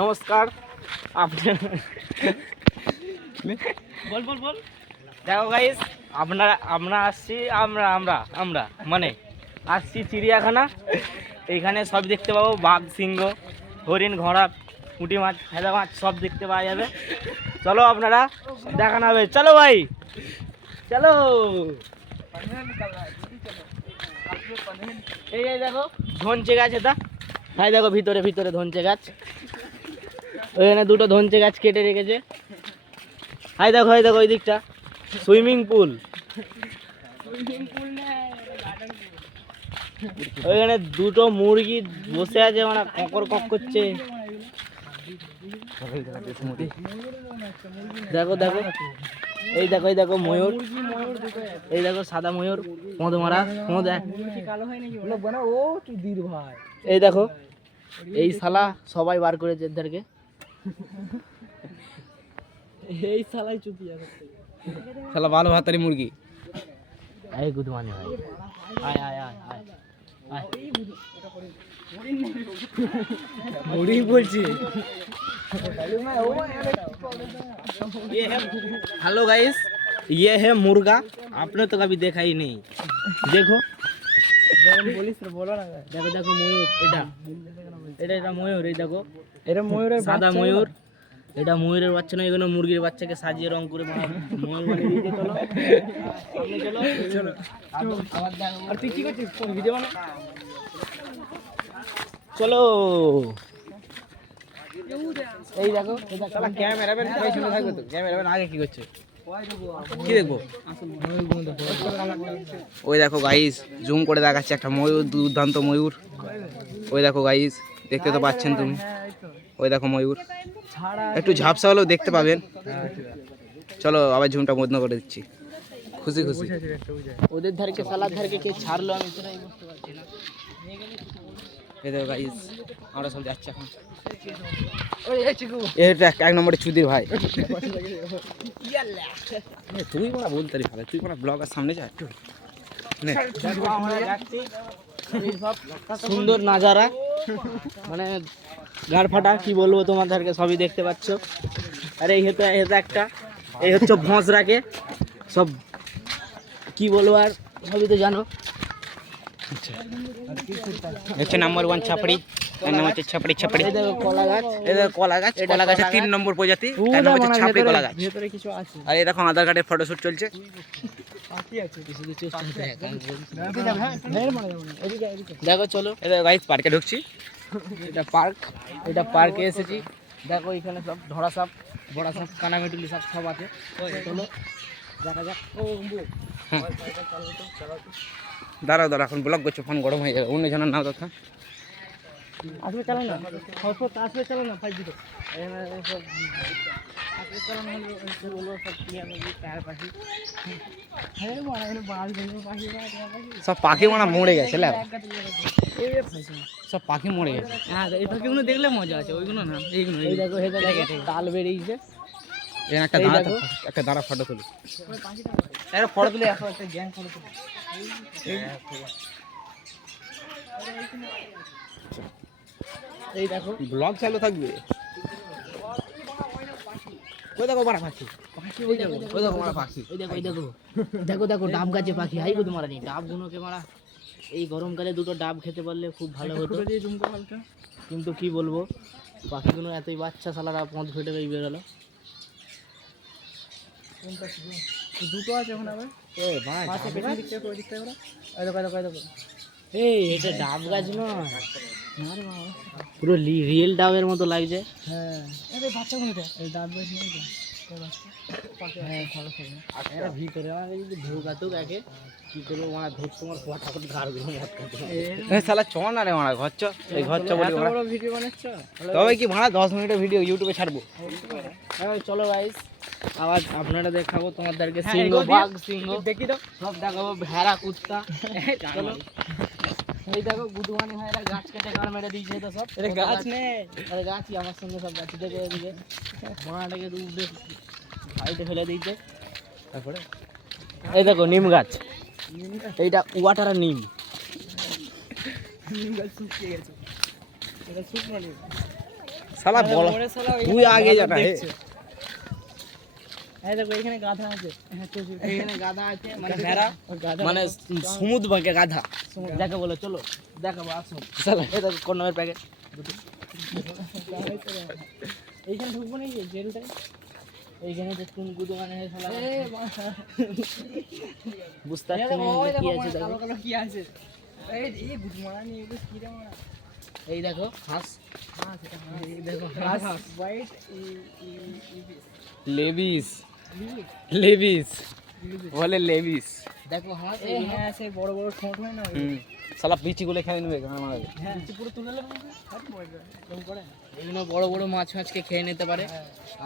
নমস্কার আপনার বল বল বল। দেখো গাইস আমরা আসছি আমরা মানে আসছি চিড়িয়াখানা। এইখানে সব দেখতে পাবো, বাঘ, সিংহ, হরিণ, ঘোড়া, পুঁটি মাছ, ভেদা মাছ সব দেখতে পাওয়া যাবে। চলো আপনারা দেখানো হবে, চলো ভাই চলো। এই দেখো ধনচে গাছ, এটা হ্যাঁ দেখো ভিতরে ভিতরে ধনচে গাছ, ওইখানে দুটো ধনচে গাছ কেটে রেখেছে। হাই দেখো ওই দিকটা সুইমিং পুল, ওইখানে দুটো মুরগি বসে আছে, মানে ককর কক করছে। দেখো দেখো এই দেখো ময়ূর, এই দেখো সাদা ময়ূর, মধু মারা এই দেখো। এই শালা সবাই বার করেছে এদেরকে, এই শালাই চুপিয়া শালা ভালো ভাতারি মুরগি। এই গুড মর্নিং ভাই, আয় আয় আয় আয় আয় মুরগি বলছি। हेलो गाइस, ये है मुर्गा, आपने तो कभी देखा ही नहीं। देखो देखो देखो मयूर, এটা ময়ূর, এই দেখো এটা ময়ূরের সাদা ময়ূর, এটা ময়ূরের বাচ্চা নয়, এগুলো মুরগির বাচ্চাকে সাজিয়ে রং করে ময়ূর বানিয়ে দিয়েছে। চলো সামনে চলো চলো, আবার দেখো। আর তুই কি করছিস, ভিডিও বানা? চলো এই দেখো শালা ক্যামেরাম্যান পেছনে থাকবে তো, ক্যামেরাম্যান আগে কি করছে কি দেখবো? ওই দেখো গাইস, জুম করে দেখাচ্ছে একটা ময়ূর, দুর্দান্ত ময়ূর। ওই দেখো গাইস, দেখতে তো পাচ্ছেন তুমি, ওই দেখো ময়ূর, একটু ঝাপসা হলেও দেখতে পাবেন। চলো আবার ঝুমটা বন্ধ করে দিচ্ছি, খুশি খুশি। ওদের ধারকে সালাদ ধারকে কে ছাড়লো আমি সেটাই বুঝতে পারছি না। এই দেখো গাইস, আমরা সব যাচ্ছি এখন। এটা এক নম্বরের চুদির ভাই। তুই বলা বলতে পারি ভালো, তুই কোনো ব্লগার সামনে যা একটু। সুন্দর নাজারা, মানে গাড় ফাটা, কি বলবো তোমাদেরকে, সবই দেখতে পাচ্ছ। আরে এই হতো একটা, এই হচ্ছে ভোঁস রাখে সব, কি বলবো আর সবই তো জানো। হচ্ছে নাম্বার 1 ছাপড়ি, এর নাম হচ্ছে ছাপড়ি। এই দেখো কলা গাছ, এই দেখো কলা গাছ, কলা গাছের 3 নম্বর প্রজাতি, এর নাম হচ্ছে ছাপড়ি কলা গাছ। ভিতরে কিছু আছে, আর এই দেখো আধার কার্ডের ফটোশুট চলছে। দেখো চলো, এই দেখো গাইস, পার্কে ঢুকছি। এটা পার্কে এসেছি। দেখো এখানে সব ধরা সাপ, বড়া সাপ, কানামেটুলি সাপ সব আছে। চলো দেখা যাক। দাঁড়াও এখন ব্লগ করছো, ফোন গরম হয়ে যাবে, অন্য জনের নাও দেখা। আসবে চালাও না, হটস্পট আসবে চালাও না, 5G তো সব আসবে চালানো হলো, বলবো সব ক্লিয়ার হবে। টায়ার পাখি, হ্যাঁ বড় বড় বাল দেখো, পাখি সব পাখি মানে মরে গেছে, সব পাখি মরে গেছে। হ্যাঁ এই পাখিগুলো দেখলে মজা আছে, ওইগুলো না এইগুলো। এই দেখো তাল বেরিয়েছে। একটা দাঁড়া ফটো তুলি, ফটো তুলে একটা গ্যাং ফটো তুলি। এই দেখো ব্লগ চালু থাকবে। ওই দেখো বড় পাখি, ওই দেখো মারা পাখি, দেখো দেখো ডাব গাছে পাখি, হাই গুদ মারা নেই, ডাবগুলোকে মারা। এই গরমকালে দুটো ডাব খেতে পারলে খুব ভালো হতো, কিন্তু কি বলবো, পাখিগুলো এতই বাচ্চা, সালারা পথ ফেটে বেরোলো। দুটো আছে এখন আবার, এই এটা ডাব গাছ নয়, পুরো রিয়েল ডাবের মতো লাগছে। হ্যাঁ ডাব গাছ নয় তো, ভিতরে যদি ঢোকাতুক একে কি করবো, মানে ধর তোমার ফটাফট ঘাড়গুলো মত কাটে। শালা চ না রে মারা, ঘর চ, এই ঘর চ বলি বড় ভিডিও বানাচ্ছ, তবে কি ভাড়া 10 মিনিটের ভিডিও ইউটিউবে ছাড়বো। চলো গাইস, আবার আপনারা দেখাবো তোমাদেরকে সিংহ, বাঘ, সিংহ দেখি তো সব দেখাবো, ভেড়া, কুত্তা। চলো এই দেখো গুদুমানি ভাইরা গাছ কেটে গাড় মেরে দিয়েছে, তো সব এটা গাছ নেই, আরে গাছই আমার সঙ্গে সব গাছ দেখে এদিকে মাটাকে উঠে ভাইতে ফেলে দিয়েছে। তারপরে এই দেখো নিম গাছ, এইটা ওয়াটার নিম গাছ শুকিয়ে গেছে। শালা বড় তুই আগে জানা হে এই দেখো এখানে গাধা আছে, এখানে গাধা আছে মানে ভেড়া মানে সমুদ্র ভাগে গাধা দেখো বলে চলো দেখাবো আসুন চলো এই দেখো কন্ডমের প্যাকেট এইখানে ঢুকবো নাকি জেলটায় এইখানে দেখুন গুদু মানে শালা বুঝতে পারছি না কি আছে দেখো কি আছে এই গুদু মারা নিয়ে এগুলো কি রে মারা এই দেখো হাঁস এই দেখো হাঁস হোয়াইট লেভিস লেভিস বলে লেভিস দেখো হাঁস এই হ্যাঁ সেই বড় বড় ঠোঁট হয় না শালা পিচিগুলো খেয়ে নেবে আমার হ্যাঁ পুরো তুলে নেবে এরকম করে এইগুলো বড় বড় মাছ মাছকে খেয়ে নিতে পারে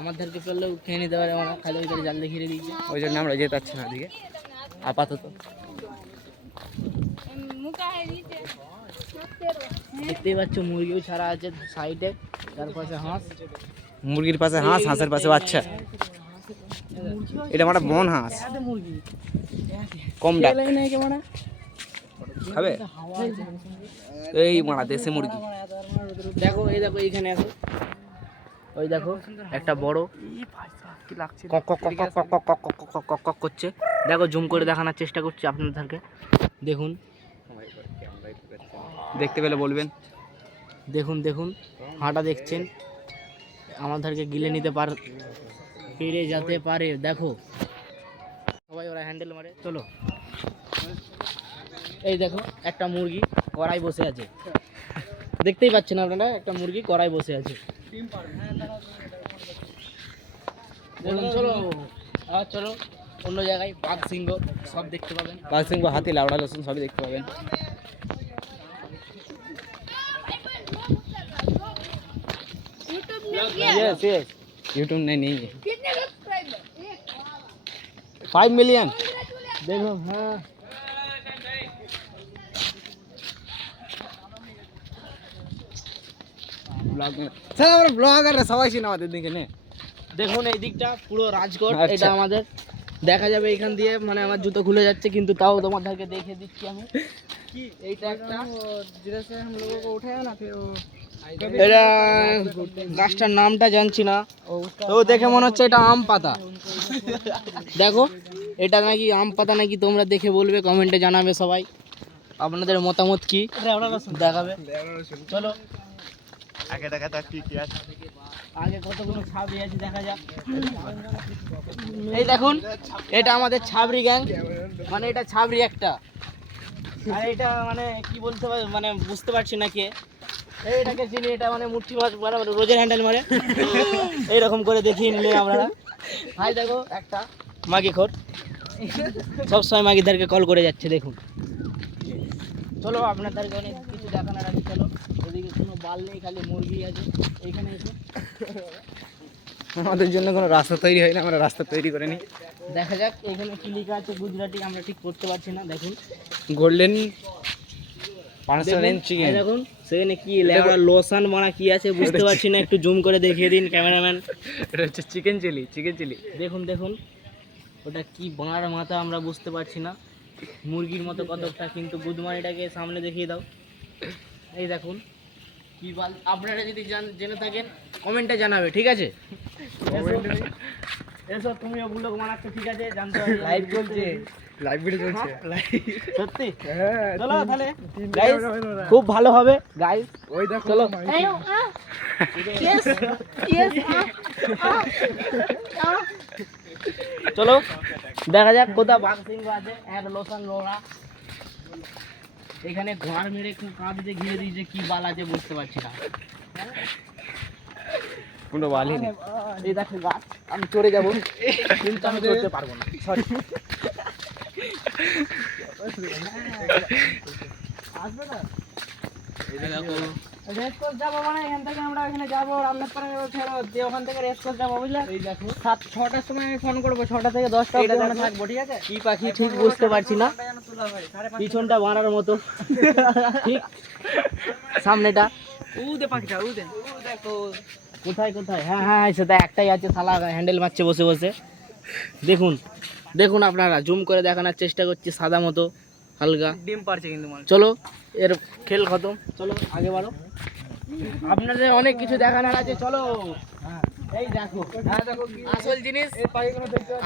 আমাদেরকে পেলেও খেয়ে নিতে পারে আমরা খালি ওই জাল দিয়ে ঘিরে দিয়েছি ওই জন্য আমরা যেতে পারছি না দিকে আপাতত দেখতেই পাচ্ছ মুরগিও ছাড়া আছে সাইডে তার পাশে হাঁস মুরগির পাশে হাঁস হাঁসের পাশে বাচ্চা এটা একটা বন হাঁস মুরগি কম ডাক নাই কে মারা খাবে এই মারা দেশি মুরগি দেখো এই দেখো এইখানে আছে ওই দেখো একটা বড় কি লাগছে কক কক কক কক কক কক কক কক কক কক করছে দেখো জুম করে দেখানোর চেষ্টা করছি আপনাদেরকে দেখুন দেখতে পেলে বলবেন দেখুন দেখুন হাঁটা দেখছেন আমাদেরকে গিলে নিতে পেরে যেতে পারে দেখো সবাই ওরা হ্যান্ডেল মারে চলো এই দেখো একটা মুরগি কড়াই বসে আছে দেখতেই পাচ্ছেন আপনারা একটা মুরগি কড়াই বসে আছে দেখুন চলো আবার চলো অন্য জায়গায় বাঘ সিংহ সব দেখতে পাবেন বাঘ সিংহ হাতি লাউড়া লসুন সবই দেখতে পাবেন यस यस यूट्यूब नहीं कितने सब्सक्राइबर 5 मिलियन देखो हाँ ব্লগ স্যার আমরা ব্লগার সবাই চিনি আমাদের দিকে নে দেখুন এই দিকটা পুরো রাজকোট আচ্ছা। এটা আমাদের দেখা যাবে এখান দিয়ে মানে আমার জুতো খুলে যাচ্ছে কিন্তু তাও তোমাদেরকে দেখে দিচ্ছি আমি কি এইটা একটা जिधर हम लोगों को उठाया ना फिर वो এটা গাছটার নামটা জানছি না তো দেখে মনে হচ্ছে এটা আম পাতা দেখো এটা নাকি আম পাতা নাকি তোমরা দেখে বলবে কমেন্টে জানাবে সবাই আপনাদের মতামত কি দেখাবে চলো আগে দেখা যাক কি আছে আগে কতগুলো ছাবড়ি আছে দেখা যাক এই দেখুন এটা আমাদের ছাবড়ি গ্যাং মানে এটা ছাবড়ি একটা আর এটা মানে কি বলতে মানে বুঝতে পারছি না কে এইটাকে চিনি এটা মানে মুঠি মাছ মানে রোজের হ্যান্ডেল মারে এইরকম করে দেখিয়ে নিলে আমরা ভাই দেখো একটা মাগি খোর সবসময় মাগিদেরকে কল করে যাচ্ছে দেখুন চলো আপনাদেরকে অনেক কিছু দেখানোর আছে চলো ওদিকে কোনো বাল নেই খালি মুরগি আছে এইখানে এসে আমাদের জন্য কোনো রাস্তা তৈরি হয় না আমরা রাস্তা তৈরি করে নিই দেখা যাক এখানে কি লেখা আছে গুজরাটি আমরা ঠিক করতে পারছি না দেখুন গোল্ডেন পার্সেলেন চিকেন দেখুন সেখানে কি লেখা লোশন মারা কি আছে বুঝতে পারছি না একটু জুম করে দেখিয়ে দিন ক্যামেরাম্যান এটা হচ্ছে চিকেন চিলি দেখুন দেখুন ওটা কি বাঁড়ার মাথা আমরা বুঝতে পারছি না মুরগির মতো কতটা কিন্তু গুদমানিটাকে সামনে দেখিয়ে দাও এই দেখুন কি বাল আপনারা যদি জেনে থাকেন কমেন্টে জানাবে ঠিক আছে এসো তুমিও ব্লগ বানাচ্ছ ঠিক আছে জানতে হবে লাইভ চলছে লাইভ ভিডিও চলছে সত্যি চলো তাহলে গাইস খুব ভালো হবে গাইস ওই দেখো চলো यस यस চলো দেখা যাক কোথা বাঘ সিংহ আছে এক লোশন লোড়া এখানে ঘর মেরে কাঁধ দিয়ে ঘিরে দিয়েছে কি বাল আছে বুঝতে পারছি না কোনো বালই নেই এই দেখো গাছ আমি চড়ে যাবো কিন্তু আমি চড়তে পারবো না সরি আসবে না দেখো রেস কোর্স যাবো মানে এখান থেকে আমরা ওখানে যাবো রামনাথপুরে ফেরত দিয়ে ওখান থেকে রেস কোর্স যাবো বুঝলে এই দেখো 6টার সময় আমি ফোন করবো 6টা থেকে 10টা অবধি আমরা থাকবো ঠিক আছে কি পাখি ঠিক বুঝতে পারছি না পিছনটা বানার মতো ঠিক সামনেটা উদে পাখিটা উদে দেখো কোথায় কোথায় হ্যাঁ হ্যাঁ সেটা একটাই আছে শালা হ্যান্ডেল মারছে বসে বসে দেখুন দেখুন আপনারা জুম করে দেখানোর চেষ্টা করছি সাদা মতো হালকা ডিম পারছে কিন্তু চলো এর খেল খতম চলো আগে বাড়ো আপনাদের অনেক কিছু দেখানোর আছে, চলো। এই দেখো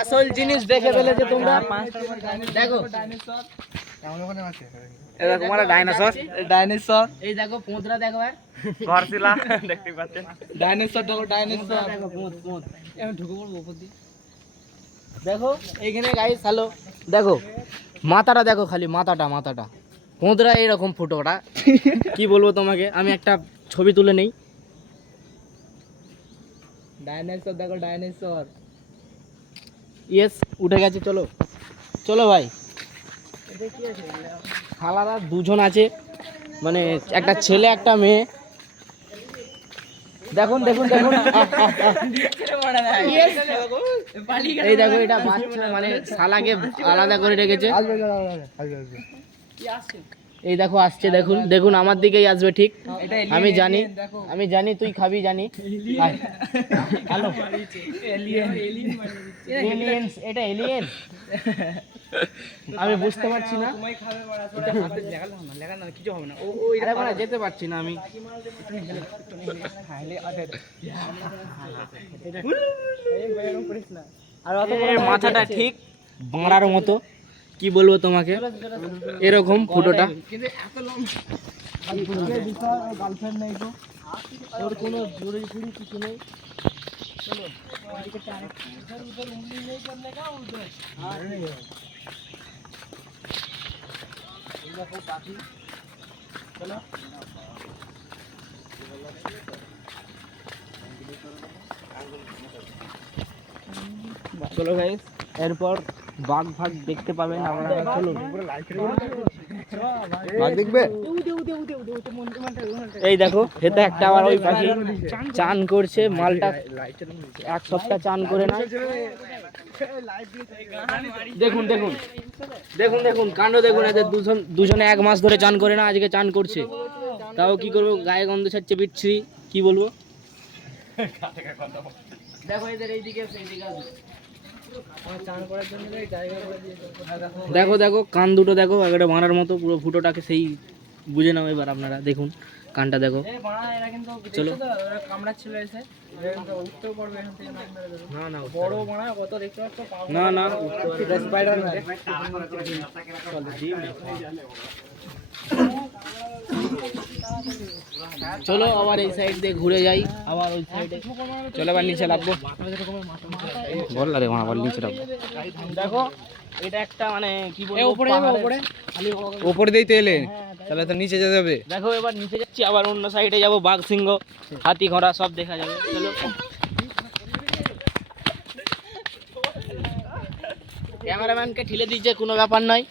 আসল জিনিস দেখে ফেলেছে তোমরা। দেখো এই দেখো মানে ডাইনোসর। এই দেখো পোঁতরা দেখো আর ঘরশিলা দেখতে পাচ্ছেন। ডাইনোসর দেখো, ডাইনোসর দেখো, পোঁত আমি ঢুকে পড়বো উপর দিয়ে। দেখো এইখানে গাইস, হ্যালো, দেখো মাথাটা দেখো, খালি মাথাটা পোঁতরা এইরকম ফুটোটা। কি বলবো তোমাকে, আমি একটা ছবি তুলে নেই। ডাইনোসর দেখো, ডাইনোসর। ইয়েস, উঠে গেছে। চলো চলো ভাই। খালারা দুজন আছে, মানে একটা ছেলে একটা মেয়ে। দেখুন দেখুন দেখুন, Yes! এই দেখো, এটা বাচ্চা, মানে শালাকে আলাদা করে রেখেছে। এই দেখো আসছে, দেখুন দেখুন, আমার দিকেই আসবে ঠিক। আমি জানি তুই খাবি, জানি। হ্যালো, এলিয়েন্স, এটা এলিয়েন। আমি বুঝতে পারছি না, আরে বাড়া, যেতে পারছি না আমি। এর মাথাটা ঠিক বাঁড়ার মতো, কি বলবো তোমাকে, এরকম ফুটোটা। গার্লফ্রেন্ড নেই তো, ওর কোনো জোরে ফুড়ি কিছু নেই। চলো গাইস, এরপর বাঘ দেখতে পাবেন আপনারা। চলুন, বাঘ দেখবে? এই দেখো, হেতে একটা আবার ওই পাখি চান করছে, মালটা এক সপ্তাহ চান করে না। দেখুন দেখুন দেখুন দেখুন কাণ্ড দেখুন, এদের দুজনে 1 মাস ধরে চান করে না, আজকে চান করছে। তাও কি করবো, গায়ে গন্ধ ছাড়ছে বিচ্ছিরি, কি বলবো। দেখো এদের এইদিকে দেখো দেখো, কান দুটো দেখো, একটা বাঁড়ার মতো, পুরো ফুটোটাকে সেই বুঝে নাও এবার আপনারা। দেখুন কানটা দেখো। চলো, না না, চলো আবার এই সাইড দিয়ে ঘুরে যাই, আবার ওই সাইডে। চলো এবার নিচে নামবো। বল রে মা, বল নিচে নামবো। দেখো এটা একটা, মানে কি বলবো, উপরে দিয়েই তো এলে, তাহলে তো নিচে যেতে হবে। দেখো এবার নিচে যাচ্ছি, আবার অন্য সাইডে যাবো, বাঘ, সিংহ, হাতি, ঘোড়া সব দেখা যাবে। চলো, ক্যামেরাম্যানকে ঠেলে দিচ্ছে, কোনো ব্যাপার নয়,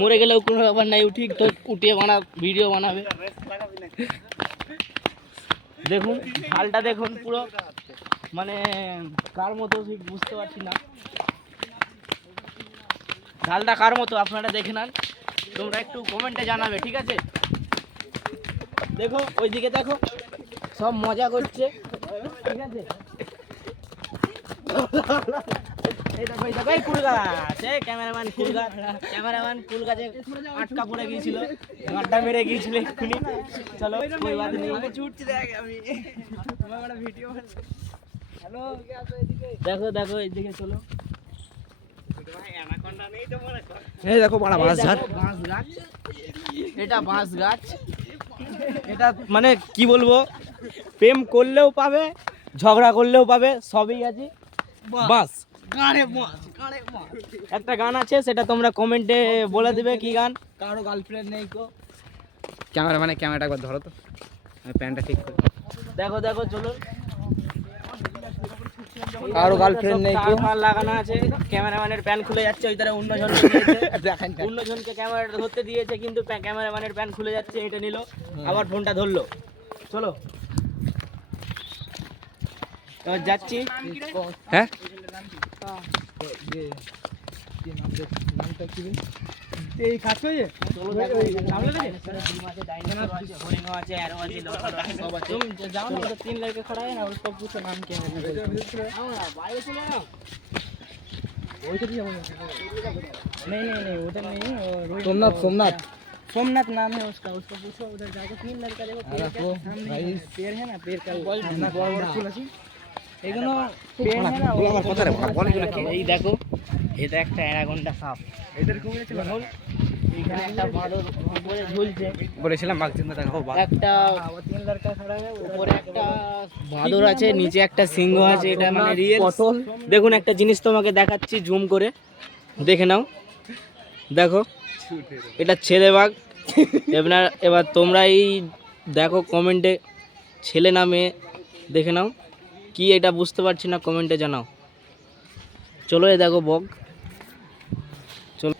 মরে গেলেও কোনো ব্যাপার নাই, ঠিক তো উঠিয়ে ভিডিও বানাবে। দেখুন ঢালটা দেখুন, পুরো মানে কার মতো ঠিক বুঝতে পারছি না, ঢালটা কার মতো আপনারা দেখে নেন, তোমরা একটু কমেন্টে জানাবে, ঠিক আছে। দেখো ওইদিকে দেখো, সব মজা করছে, ঠিক আছে। এই দেখো, এই দেখো, এই কুল গাছ, ক্যামেরাম্যান কুল গাছে আটকা পড়ে গিয়েছিল, গাড্ডা মেরে গিয়েছিল এক্ষুনি। চলো, কোই বাত নেই, ছুটছি, দেখ আমি ভিডিও। হ্যালো, দেখো দেখো এইদিকে, চলো। এই দেখো বড় বাঁশ ঝাড়। এটা বাঁশ গাছ, এটা মানে কি বলবো, প্রেম করলেও পাবে, ঝগড়া করলেও পাবে, সবই আছে। বাস একটা গান আছে, সেটা তোমরা কমেন্টে বলে দিবে কি গান। কারো গার্লফ্রেন্ড নেই কো। ক্যামেরাটা একবার ধরো তো, আমি প্যান্টটা ঠিক করি। দেখো দেখো, চলো। কারো গার্লফ্রেন্ড নেই কো, তার লাগানো আছে, ক্যামেরাম্যানের প্যান খুলে যাচ্ছে, ওই তারা অন্যজনকে ক্যামেরাটা ধরতে দিয়েছে, কিন্তু ক্যামেরাম্যানের প্যান খুলে যাচ্ছে, এটা নিল, আবার ফোনটা ধরলো। চলো এবার যাচ্ছি। হ্যাঁ এই কাজ করে চলো, দেখো হরিণও আছে, অ্যারো আছে, সব আছে। যাও না, 3 लड़के खड़ा है ना, उसको पूछो नाम क्या है। বাইরে চলে যাও, ওইটা দিয়ে যাবো। नहीं नहीं नहीं, उधर नहीं, सोमनाथ सोमनाथ नाम है उसका, उसको पूछो उधर जाके। 3 लड़का देखो, पेड़ के सामने पेड़ है ना, पेड़ का এগুলো পেड़ है ना, এই দেখো, এটা একটা অ্যানাকোন্ডা সাপ। দেখো, এখানে একটা বাঁদর উপরে ঝুলছে, বলেছিলাম বাঘ চিহ্ন দেখাবো বাঘ। একটা 3 লড়কা खड़ा है, উপরে একটা বাঁদর আছে, নিচে একটা সিংহ আছে। এটা মানে রিয়েল পটল। দেখুন একটা জিনিস তোমাকে দেখাচ্ছি, জুম করে দেখে নাও। দেখো, এটা ছেলে বাঘ। এবার তোমরা এই দেখো কমেন্টে ছেলে না মেয়ে দেখে নাও, কি এটা বুঝতে পারছি না, কমেন্টে জানাও। চলো এই দেখো বক, চলো।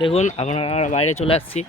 দেখুন আপনারা বাইরে চলে আসছি।